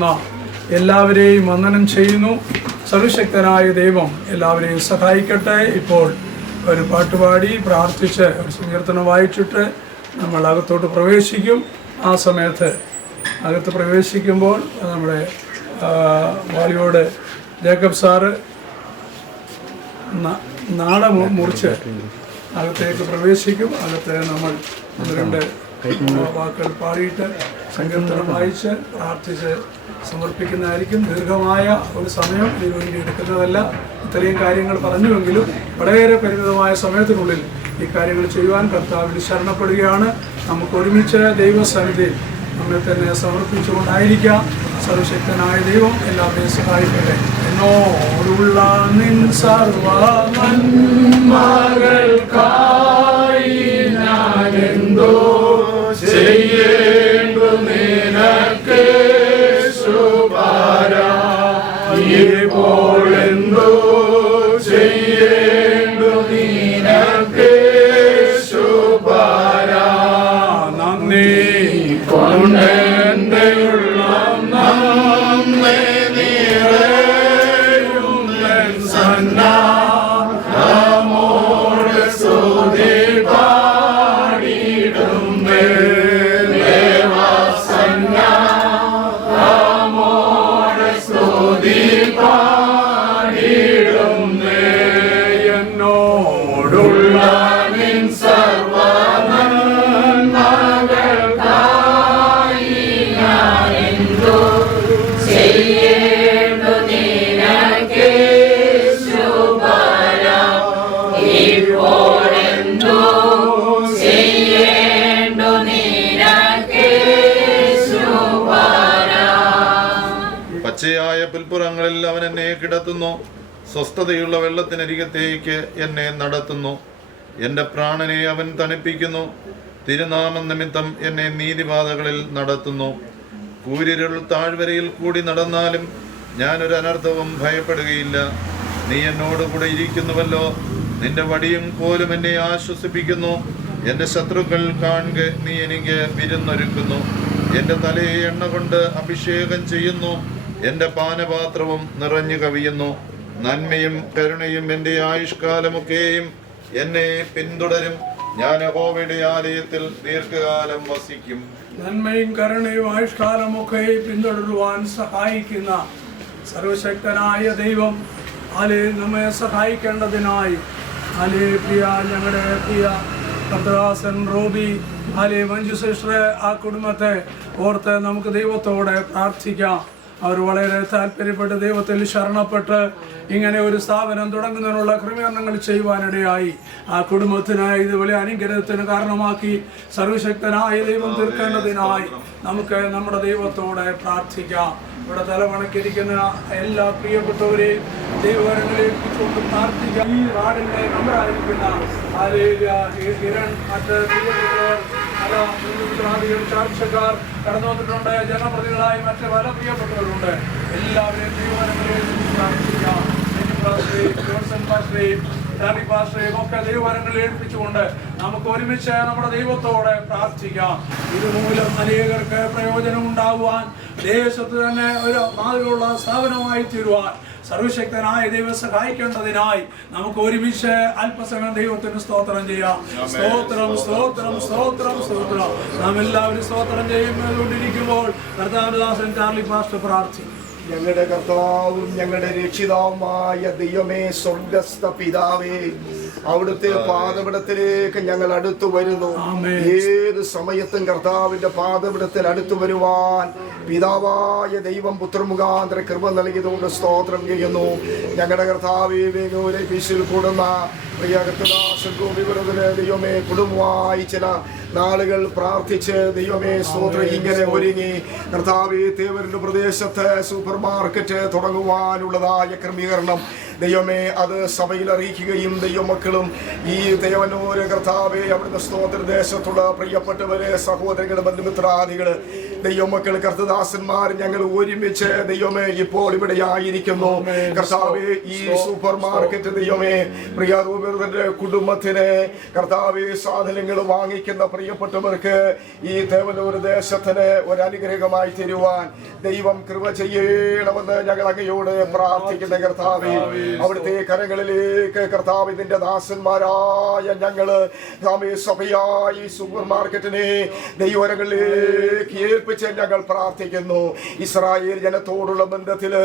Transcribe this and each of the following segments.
വന്ന എല്ലാവരെയും വന്ദനം ചെയ്യുന്നു. സർവശക്തനായ ദൈവം എല്ലാവരെയും സഹായിക്കട്ടെ. ഇപ്പോൾ ഒരു പാട്ടുപാടി പ്രാർത്ഥിച്ച് ഒരു സങ്കീർത്തനം വായിച്ചിട്ട് നമ്മൾ അകത്തോട്ട് പ്രവേശിക്കും. ആ സമയത്ത് അകത്ത് പ്രവേശിക്കുമ്പോൾ നമ്മുടെ വാലിയോട് ജേക്കബ് സാറ് നാട മുറിച്ച് അകത്തേക്ക് പ്രവേശിക്കും. അകത്ത് നമ്മൾ രണ്ട് വാക്കുകൾ പാടിയിട്ട് സങ്കീർത്തനം വായിച്ച് പ്രാർത്ഥിച്ച് സമർപ്പിക്കുന്നതായിരിക്കും. ദീർഘമായ ഒരു സമയം ഇതിനു വേണ്ടി എടുക്കുന്നതല്ല. ഇത്രയും കാര്യങ്ങൾ പറഞ്ഞുവെങ്കിലും വളരെ പരിമിതമായ സമയത്തിനുള്ളിൽ ഈ കാര്യങ്ങൾ ചെയ്യുവാൻ കർത്താവിൽ ശരണപ്പെടുകയാണ്. നമുക്ക് ഒരുമിച്ച് ദൈവസന്നിധിയിൽ നമ്മെ തന്നെ സമർപ്പിച്ചുകൊണ്ടായിരിക്കാം. സർവശക്തനായ ദൈവം എല്ലാവരെയും സഹായിക്കട്ടെ. എന്നോടുള്ള നിൻ സർവ്വമകൾക്കായി ഞാനെന്തോ ചെയ്യേണ്ടു നിനക്ക് ശുപാര ഇപ്പോഴെന്തോ ചെയ്യേണ്ടു നിനക്ക് ശുപാര നന്ദി കൊണ്ടെന്റെ ഉള്ളം നമ്മെ നിറയുന്നൻ സന്നാമോട് സ്തുതി പാടിടുന്നേ ദേവസന്നാമോട് സ്തുതി പാടിടുന്നേ എന്നോടുള്ള നിൻ സർവ്വനന്മകൾക്കായി ഞാനെന്തോ ചെയ്യേണ്ടു നിനക്ക് ശുപാര ഇപ്പോഴെന്തോ ചെയ്യേണ്ടു നിനക്ക് ശുപാര. പച്ചയായ പുൽപ്പുറങ്ങളിൽ അവൻ എന്നെ കിടത്തുന്നു, സ്വസ്ഥതയുള്ള വെള്ളത്തിനരികത്തേക്ക് എന്നെ നടത്തുന്നു. എൻ്റെ പ്രാണനെ അവൻ തണുപ്പിക്കുന്നു, തിരുനാമം നിമിത്തം എന്നെ നീതിപാതകളിൽ നടത്തുന്നു. കൂരിരുൾ താഴ്വരയിൽ കൂടി നടന്നാലും ഞാനൊരു അനർത്ഥവും ഭയപ്പെടുകയില്ല. നീ എന്നോടുകൂടെ ഇരിക്കുന്നുവല്ലോ, നിന്റെ വടിയും കോലും എന്നെ ആശ്വസിപ്പിക്കുന്നു. എൻ്റെ ശത്രുക്കൾ കാണുക നീ എനിക്ക് വിരുന്നൊരുക്കുന്നു. എൻ്റെ തലയെ എണ്ണ കൊണ്ട് അഭിഷേകം ചെയ്യുന്നു, എൻ്റെ പാനപാത്രവും നിറഞ്ഞു കവിയുന്നു. നന്മയും കരുണയും എൻ്റെ ആയുഷ്കാലമൊക്കെയും എന്നെ പിന്തുടരും. ഞാൻ യഹോവയുടെ ആലയത്തിൽ ദീർഘകാലം വസിക്കും. നന്മയും കരുണയും ആയുഷ്കാലമൊക്കെ പിന്തുടരുവാൻ സഹായിക്കുന്ന സർവശക്തനായ ദൈവം നമ്മെ സഹായിക്കേണ്ടതിനായി ഞങ്ങളുടെ പ്രിയ കർത്തദാസൻ റോബി മഞ്ജു സിസ്റ്റർ ആ കുടുംബത്തെ ഓർത്ത് നമുക്ക് ദൈവത്തോടെ പ്രാർത്ഥിക്കാം. അവർ വളരെ താല്പര്യപ്പെട്ട് ദൈവത്തിൽ ശരണപ്പെട്ട് ഇങ്ങനെ ഒരു സ്ഥാപനം തുടങ്ങുന്നതിനുള്ള ക്രമീകരണങ്ങൾ ചെയ്യുവാനിടയായി ആ കുടുംബത്തിനായി ഇതുപോലെ അനുഗ്രഹത്തിന് കാരണമാക്കി സർവശക്തനായ ദൈവം തീർക്കേണ്ടതിനായി നമുക്ക് നമ്മുടെ ദൈവത്തോടെ പ്രാർത്ഥിക്കാം. ഇവിടെ തലവണക്കിരിക്കുന്ന എല്ലാ പ്രിയപ്പെട്ടവരെയും ദൈവകരങ്ങളിലേക്ക് ഏൽപ്പിച്ചുകൊണ്ട് പ്രാർത്ഥിക്കാം. ഈ നാടിൻ്റെ നമ്പറായിരിക്കുന്ന കിരൺ, മറ്റ് പ്രിയപ്പെട്ടവർ, പല ബന്ധുമിത്രാദികൾ, ചാർച്ചക്കാർ കടന്നു വന്നിട്ടുണ്ട്. ജനപ്രതിനിധികളായി മറ്റ് പല പ്രിയപ്പെട്ടവരുണ്ട്. എല്ലാവരെയും ദൈവകരങ്ങളിലേക്ക് പ്രാർത്ഥിക്കാം. ഒക്കെ ദൈവകരങ്ങളിൽ ഏൽപ്പിച്ചുകൊണ്ട് നമുക്ക് ഒരുമിച്ച് നമ്മുടെ ദൈവത്തോടെ പ്രാർത്ഥിക്കാം. ഇതുമൂലം അനേകർക്ക് പ്രയോജനം ഉണ്ടാകുവാൻ, ദേശത്ത് തന്നെ ഒരു മാതൃകയുള്ള സ്ഥാപനമായി തീരുവാൻ സർവശക്തനായ ദൈവം സഹായിക്കേണ്ടതിനായി നമുക്ക് ഒരുമിച്ച് അല്പസമയം ദൈവത്തിന് സ്തോത്രം ചെയ്യാം. സ്തോത്രം സ്തോത്രം സ്തോത്രം സ്തോത്രം. നാം എല്ലാവരും സ്തോത്രം ചെയ്യുന്നതുകൊണ്ടിരിക്കുമ്പോൾ കർത്താവദാസൻ ചാർലി പാസ്റ്റർ പ്രാർത്ഥിക്കും. ഞങ്ങളുടെ കർത്താവും ഞങ്ങളുടെ രക്ഷിതാവുമായ ദൈവമേ, സ്വർഗസ്ഥ പിതാവേ, അവിടുത്തെ പാദപീഠത്തിലേക്ക് ഞങ്ങൾ അടുത്തു വരുന്നു. ഏത് സമയത്തും കർത്താവിന്റെ പാദപീഠത്തിൽ അടുത്തു വരുവാൻ പിതാവായ ദൈവം പുത്രമുഖാന്തര കൃപ നൽകിയതുകൊണ്ട് സ്തോത്രം ചെയ്യുന്നു. ഞങ്ങളുടെ കർത്താവേ, വേഗൂരിൽ കൂടുന്ന പ്രിയ കർത്തദാസനെ ദൈവമേ, കുടുംബമായി ചില നാളുകൾ പ്രാർത്ഥിച്ച് ദൈവമേ സ്തോത്രം ഇങ്ങനെ ഒരുങ്ങി കർത്താവേ, തേവരുടെ പ്രദേശത്ത് സൂപ്പർ മാർക്കറ്റ് തുടങ്ങുവാനുള്ളതായ ക്രമീകരണം ദൈവമേ അത് സഭയിൽ അറിയിക്കുകയും ദൈവമക്കളും ഈ ദേവനൂര് കർത്താവെ അവിടുന്ന് സ്തോത്രദേശത്തുള്ള പ്രിയപ്പെട്ടവരെ സഹോദരങ്ങള് ബന്ധുമിത്രാദികള് ദൈവമക്കൾ കർത്തദാസന്മാർ ഞങ്ങൾ ഒരുമിച്ച് ദൈവമേ ഇപ്പോൾ ഇവിടെ ആയിരിക്കുന്നു കർത്താവെ ഈ സൂപ്പർ മാർക്കറ്റ് ദൈവമേ പ്രിയ റൂബിന്റെ കുടുംബത്തിന് കർത്താവെ സാധനങ്ങൾ വാങ്ങിക്കുന്ന പ്രിയപ്പെട്ടവർക്ക് ഈ ദേവനൂർ ദേശത്തിന് ഒരു അനുഗ്രഹമായി തരുവാൻ ദൈവം കൃപ ചെയ്യണമെന്ന് ഞങ്ങൾ അങ്ങയോട് പ്രാർത്ഥിക്കുന്ന കർത്താവെ അവിടുത്തെ കരങ്ങളിലേക്ക് കർത്താവ് ഇതിന്റെ ദാസന്മാരായ ഞങ്ങള് സഭയായി സൂപ്പർ മാർക്കറ്റിനെ ദൈവങ്ങളിലേക്ക് ഏൽപ്പിച്ച് ഞങ്ങൾ പ്രാർത്ഥിക്കുന്നു. ഇസ്രായേൽ ജനത്തോടുള്ള ബന്ധത്തില്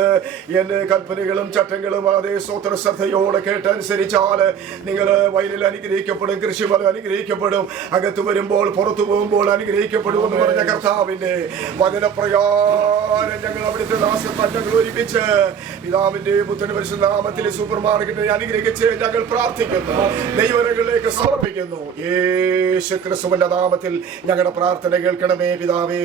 എന്റെ കൽപ്പനകളും ചട്ടങ്ങളും അതേ സ്വത്ര ശ്രദ്ധയോടെ കേട്ടനുസരിച്ചാൽ നിങ്ങൾ വയലിൽ അനുഗ്രഹിക്കപ്പെടും, കൃഷിഫലം അനുഗ്രഹിക്കപ്പെടും, അകത്ത് വരുമ്പോൾ പുറത്തു പോകുമ്പോൾ അനുഗ്രഹിക്കപ്പെടും എന്ന് പറഞ്ഞ കർത്താവിന്റെ വചനപ്രകാരം ഞങ്ങൾ അവിടുത്തെ ദാസന്മാർ ഞങ്ങൾ ഒരുമിച്ച് പിതാവിന്റെ പുത്രന്റെ പരിശുദ്ധ നാമത്തിൽ സൂപ്പർ മാർക്കറ്റിനെ അനുഗ്രഹിച്ച് ഞങ്ങൾ പ്രാർത്ഥിക്കുന്നു, ദൈവങ്ങളിലേക്ക് സമർപ്പിക്കുന്നു. യേശു ക്രിസ്തുവിന്റെ നാമത്തിൽ ഞങ്ങളുടെ പ്രാർത്ഥന കേൾക്കണമേ പിതാവേ.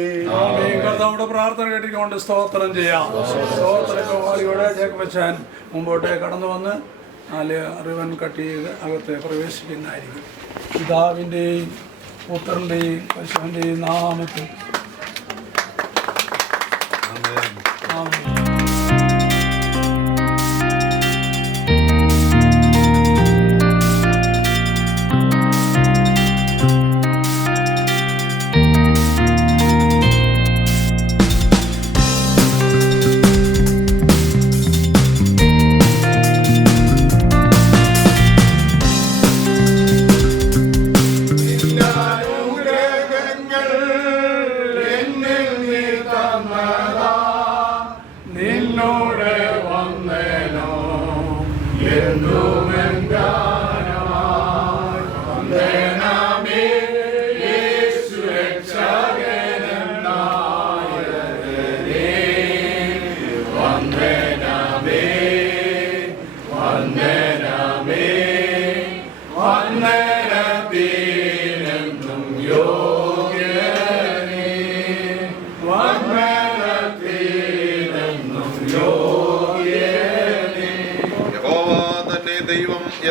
കർത്താവിന്റെ പ്രാർത്ഥന കേട്ടിക്കൊണ്ട് സ്തോത്രം ചെയ്യാം. സ്തോത്രയോടെ ജേക്കബച്ചാൻ മുമ്പോട്ടേ കടന്നു വന്ന് 4 റിവൻ കട്ട് ചെയ്ത് അകത്ത് പ്രവേശിക്കുന്നതായിരിക്കും. പിതാവിൻ്റെയും പുത്രൻ്റെയും പരിശുദ്ധൻ്റെയും നാമത്തിൽ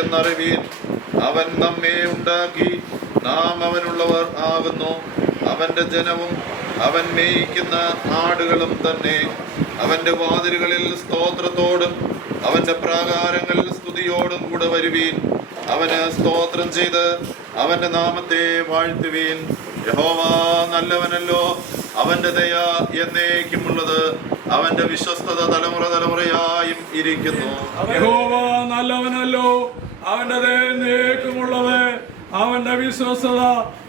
എന്നറിവീൻ. അവൻ നമ്മെ ഉണ്ടാക്കി, നാം അവനുള്ളവർ ആകുന്നു. അവന്റെ ജനവും അവൻ മേയിക്കുന്ന ആടുകളും തന്നെ. അവന്റെ വാതിലുകളിൽ സ്തോത്രത്തോടും അവന്റെ പ്രാകാരങ്ങളിൽ സ്തുതിയോടും കൂടെ വരുവീൻ. അവന് സ്തോത്രം ചെയ്ത് അവന്റെ നാമത്തെ വാഴ്ത്തുവീൻ. യഹോവ നല്ലവനല്ലോ, അവന്റെ ദയ എന്നേക്കുമുള്ളത്, അവന്റെ വിശ്വസ്തത തലമുറ തലമുറയായും ഇരിക്കുന്നു. യഹോവ നല്ലവനല്ലോ, അവന്റെ ദയ എന്നേക്കുമുള്ളത്, അവന്റെ വിശ്വസ്തത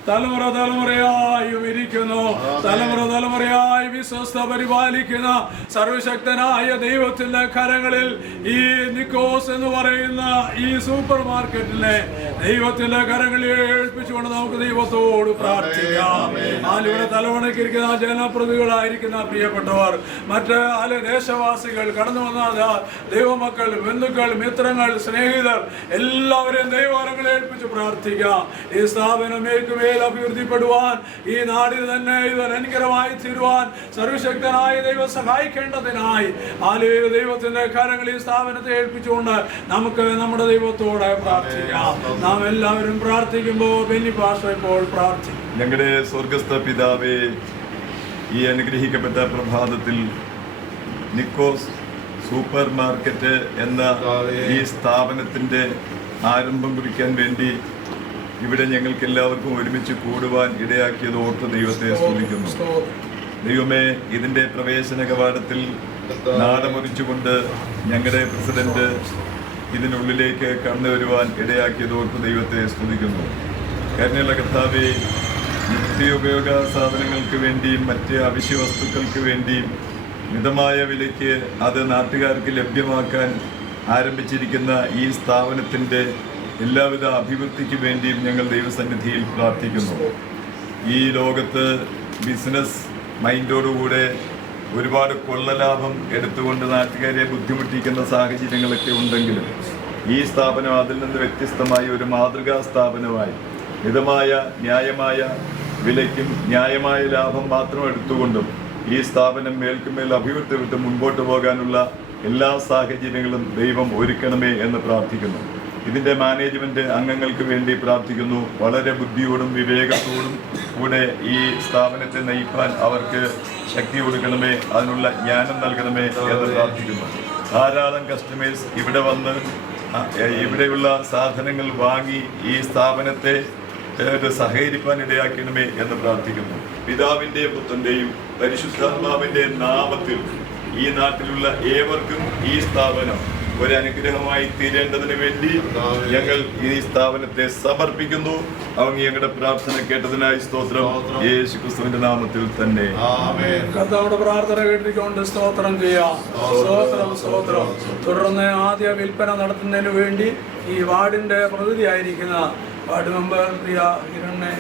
തലമുറ തലമുറയായും ഇരിക്കുന്നു. തലമുറ തലമുറയായി വിശ്വസ്ത പരിപാലിക്കുന്ന സർവശക്തനായ ദൈവത്തിന്റെ കരങ്ങളിൽ ഈ നിക്കോസ് എന്ന് പറയുന്ന ഈ സൂപ്പർ മാർക്കറ്റിനെ ദൈവത്തിന്റെ കരങ്ങളിൽ ഏൽപ്പിച്ചുകൊണ്ട് നമുക്ക് ദൈവത്തോട് പ്രാർത്ഥിക്കാം. ആലിവിടെ തലമുറയ്ക്കിരിക്കുന്ന ജനപ്രതികളായിരിക്കുന്ന പ്രിയപ്പെട്ടവർ, മറ്റ് ദേശവാസികൾ, കടന്നു വന്ന ദൈവമക്കൾ, ബന്ധുക്കൾ, മിത്രങ്ങൾ, സ്നേഹിതർ എല്ലാവരെയും ദൈവകരങ്ങളിൽ ഏൽപ്പിച്ച് പ്രാർത്ഥിക്കാം. ഈ സ്ഥാപനം അഭിവൃദ്ധിപ്പെടുവാൻ, ഈ നാടിന് തന്നെ ഇതൊരു അനുഗ്രഹമായി തീരുവാൻ സർവശക്തനായ ദൈവം സഹായിക്കേണ്ടതിനായി ദൈവത്തിന്റെ കരങ്ങളിൽ സ്ഥാപനത്തെ ഏൽപ്പിച്ചുകൊണ്ട് നമുക്ക് നമ്മുടെ ദൈവത്തോടെ പ്രാർത്ഥിക്കാം. നാം എല്ലാവരും പ്രാർത്ഥിക്കുമ്പോൾ ബെന്നി പാസ്റ്റർ ഇപ്പോൾ പ്രാർത്ഥിക്കും. ഞങ്ങളുടെ സ്വർഗസ്ഥ പിതാവേ, ഈ അനുഗ്രഹിക്കപ്പെട്ട പ്രഭാതത്തിൽ നിക്കോസ് സൂപ്പർ മാർക്കറ്റ് എന്ന ഈ സ്ഥാപനത്തിന്റെ ആരംഭം കുറിക്കാൻ വേണ്ടി ഇവിടെ ഞങ്ങൾക്ക് എല്ലാവർക്കും ഒരുമിച്ച് കൂടുവാൻ ഇടയാക്കിയത് ഓർത്ത് ദൈവത്തെ സ്തുതിക്കുന്നു. ദൈവമേ, ഇതിന്റെ പ്രവേശന കവാടത്തിൽ നാടമുറിച്ചുകൊണ്ട് ഞങ്ങളുടെ പ്രസിഡന്റ് ഇതിനുള്ളിലേക്ക് കടന്നു വരുവാൻ ഇടയാക്കിയത് ഓർത്ത് ദൈവത്തെ സ്തുതിക്കുന്നു. കരുണയുള്ള കർത്താവേ, നിത്യോപയോഗ സാധനങ്ങൾക്ക് വേണ്ടിയും മറ്റ് അവശ്യ വസ്തുക്കൾക്ക് വേണ്ടിയും മിതമായ വിലയ്ക്ക് അത് നാട്ടുകാർക്ക് ലഭ്യമാക്കാൻ ആരംഭിച്ചിരിക്കുന്ന ഈ സ്ഥാപനത്തിൻ്റെ എല്ലാവിധ അഭിവൃദ്ധിക്ക് വേണ്ടിയും ഞങ്ങൾ ദൈവസന്നിധിയിൽ പ്രാർത്ഥിക്കുന്നു. ഈ ലോകത്ത് ബിസിനസ് മൈൻഡോടുകൂടെ ഒരുപാട് കൊള്ളലാഭം എടുത്തുകൊണ്ട് നാട്ടുകാരെ ബുദ്ധിമുട്ടിക്കുന്ന സാഹചര്യങ്ങളൊക്കെ ഉണ്ടെങ്കിലും ഈ സ്ഥാപനം അതിൽ നിന്ന് വ്യത്യസ്തമായി ഒരു മാതൃകാ സ്ഥാപനമായി മിതമായ ന്യായമായ വിലയ്ക്കും ന്യായമായ ലാഭം മാത്രം എടുത്തുകൊണ്ടും ഈ സ്ഥാപനം മേൽക്കുമേൽ അഭിവൃദ്ധി വിട്ട് മുൻപോട്ട് പോകാനുള്ള എല്ലാ സാഹചര്യങ്ങളും ദൈവം ഒരുക്കണമേ എന്ന് പ്രാർത്ഥിക്കുന്നു. ഇതിൻ്റെ മാനേജ്മെൻറ്റ് അംഗങ്ങൾക്ക് വേണ്ടി പ്രാർത്ഥിക്കുന്നു. വളരെ ബുദ്ധിയോടും വിവേകത്തോടും കൂടെ ഈ സ്ഥാപനത്തെ നയിക്കാൻ അവർക്ക് ശക്തി കൊടുക്കണമേ, അതിനുള്ള ജ്ഞാനം നൽകണമേ എന്ന് പ്രാർത്ഥിക്കുന്നു. ധാരാളം കസ്റ്റമേഴ്സ് ഇവിടെ വന്ന് ഇവിടെയുള്ള സാധനങ്ങൾ വാങ്ങി ഈ സ്ഥാപനത്തെ സഹകരിക്കാൻ ഇടയാക്കണമേ എന്ന് പ്രാർത്ഥിക്കുന്നു. പിതാവിൻ്റെയും പുത്രൻ്റെയും പരിശുദ്ധാത്മാവിൻ്റെ നാമത്തിൽ ഈ നാട്ടിലുള്ള ഏവർക്കും ഈ സ്ഥാപനം ഒരനുഗ്രഹമായി തീരേണ്ടതിന് വേണ്ടി ഞങ്ങൾ ഈ സ്ഥാപനത്തെ സമർപ്പിക്കുന്നു. അവൻ ഞങ്ങളുടെ പ്രാർത്ഥന കേട്ടതിനായി സ്തോത്രം. യേശു ക്രിസ്തുവിന്റെ നാമത്തിൽ തന്നെ കർത്താവുടെ പ്രാർത്ഥന കേട്ടിരിക്കൊണ്ട് സ്തോത്രം ചെയ്യാം. സ്തോത്രം സ്തോത്രം. തുടർന്ന് ആദ്യ വിൽപ്പന നടത്തുന്നതിന് വേണ്ടി ഈ വാർഡിന്റെ പ്രതിനിധിയായിരിക്കുന്ന വാർഡ് മെമ്പർ പ്രിയ ഹിരണ്ണെ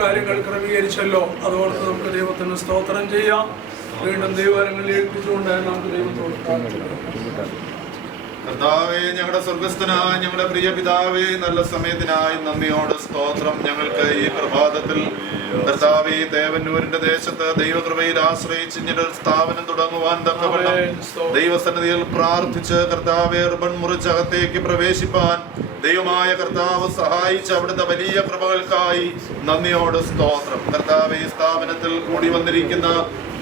കാര്യങ്ങൾ ക്രമീകരിച്ചല്ലോ. അതുകൊണ്ട് നമുക്ക് ദൈവത്തിന് സ്തോത്രം ചെയ്യാം. വീണ്ടും ദൈവങ്ങളിൽ ഏൽപ്പിച്ചുകൊണ്ട് നമുക്ക് ദൈവത്തോട് കർത്താവേ, ഞങ്ങളുടെ സ്വർഗസ്ഥനായ ഞങ്ങളുടെ പ്രിയ പിതാവേ, നല്ല സമയത്തിനായി നന്ദിയോട് സ്തോത്രം. ഞങ്ങൾക്ക് ഈ പ്രഭാതത്തിൽ കർത്താവേ ദേവന്നൂരിന്റെ ദേശത്ത് ദൈവകൃപയിൽ ആശ്രയിച്ച് ഇങ്ങനെ സ്ഥാപനം തുടങ്ങുവാൻ തക്കവണ്ണം ദൈവസന്നിധിയിൽ പ്രാർത്ഥിച്ച് കർത്താവേ റിബൺ മുറിച്ചകത്തേക്ക് പ്രവേശിപ്പാൻ ദൈവമായ കർത്താവ് സഹായിച്ച അവിടുത്തെ വലിയ കൃപകൾക്കായി നന്ദിയോട് സ്തോത്രം. കർത്താവേ, ഈ സ്ഥാപനത്തിൽ കൂടി വന്നിരിക്കുന്ന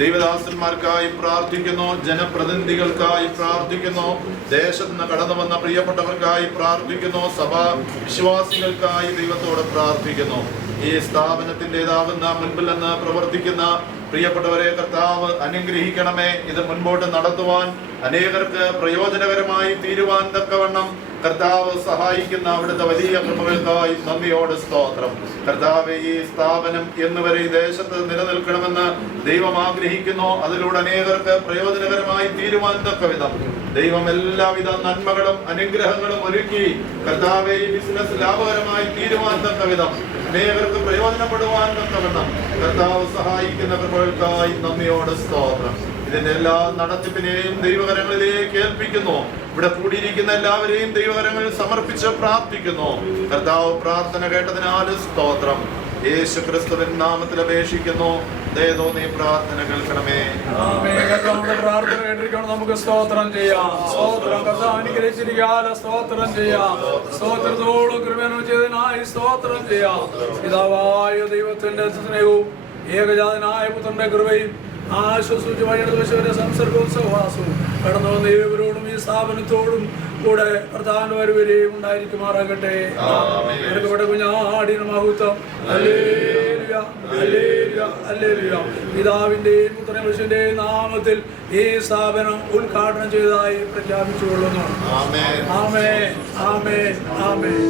ദൈവദാസന്മാർക്കായി പ്രാർത്ഥിക്കുന്നു, ജനപ്രതിനിധികൾക്കായി പ്രാർത്ഥിക്കുന്നു, ദേശത്ത് നിന്ന് കടന്നു വന്ന പ്രിയപ്പെട്ടവർക്കായി പ്രാർത്ഥിക്കുന്നു, സഭാ വിശ്വാസികൾക്കായി ദൈവത്തോട് പ്രാർത്ഥിക്കുന്നു. ഈ സ്ഥാപനത്തിൻ്റെതാകുന്ന മുൻപിൽ നിന്ന് പ്രവർത്തിക്കുന്ന പ്രിയപ്പെട്ടവരെ കർത്താവ് അനുഗ്രഹിക്കണമേ. ഇത് മുൻപോട്ട് നടത്തുവാൻ അനേകർക്ക് പ്രയോജനകരമായി തീരുവാൻ തക്കവണ്ണം കർത്താവ് സഹായിക്കുന്ന അവിടുത്തെ വലിയ കൃപകൾക്കായി നന്ദിയോട് സ്തോത്രം. കർത്താവ്, ഈ സ്ഥാപനം എന്നുവരെ ഈ ദേശത്ത് നിലനിൽക്കണമെന്ന് ദൈവം ആഗ്രഹിക്കുന്നു. അതിലൂടെ അനേകർക്ക് പ്രയോജനകരമായി തീരുവാൻ തക്ക വിധം ദൈവം എല്ലാവിധ നന്മകളും അനുഗ്രഹങ്ങളും ഒരുക്കി കർത്താവെ ഈ ബിസിനസ് ലാഭകരമായി തീരുവാൻ തക്ക വിധം അനേകർക്ക് പ്രയോജനപ്പെടുവാൻ തക്കവണ്ണം കർത്താവ് സഹായിക്കുന്ന കൃപകൾക്കായി നന്ദിയോട് സ്തോത്രം. ഇതിന്റെ എല്ലാ നടത്തിപ്പിനെയും ദൈവകരങ്ങളിലേക്ക് ഏൽപ്പിക്കുന്നു. ഇവിടെ കൂടിയിരിക്കുന്ന എല്ലാവരെയും ദൈവകരങ്ങളിൽ സമർപ്പിച്ച് പ്രാർത്ഥിക്കുന്നു. കർത്താവ് പ്രാർത്ഥന കേട്ടതിനാൽ സ്തോത്രം. യേശു ക്രിസ്തുവിൻ നാമത്തിൽ അപേക്ഷിക്കുന്നു. ദയതോ നീ പ്രാർത്ഥന കേൾക്കണമേ. പ്രാർത്ഥന കേട്ടിരിക്കണം. നമുക്ക് സ്തോത്രം ചെയ്യാം. സ്തോത്രം. കർത്താവ് അനുഗ്രഹിച്ചിരിക്കാതെ സ്തോത്രം ചെയ്യാം. സ്തോത്രത്തോടും കൃപയും ചെയ്തതിനായി സ്തോത്രം ചെയ്യാം. പിതാവായ ദൈവത്തിന്റെ സ്നേഹവും ഏകജാതനായ പുത്രന്റെ കൃപയും ആശ്വസിച്ച് സംസർഗവും സഹവാസവും കടന്നു വന്ന ഏവരോടും ഈ സ്ഥാപനത്തോടും കൂടെ പ്രധാന വരുവരെയും ഉണ്ടായിരിക്കുമാറാകട്ടെ. കുഞ്ഞാടിന് മഹത്വം. Hallelujah, hallelujah, hallelujah. പിതാവിന്റെയും പുത്രന്റെയും നാമത്തിൽ ഈ സ്ഥാപനം ഉദ്ഘാടനം ചെയ്തതായി പ്രഖ്യാപിച്ചുകൊള്ളുന്നു. ആമേൻ, ആമേൻ, ആമേൻ.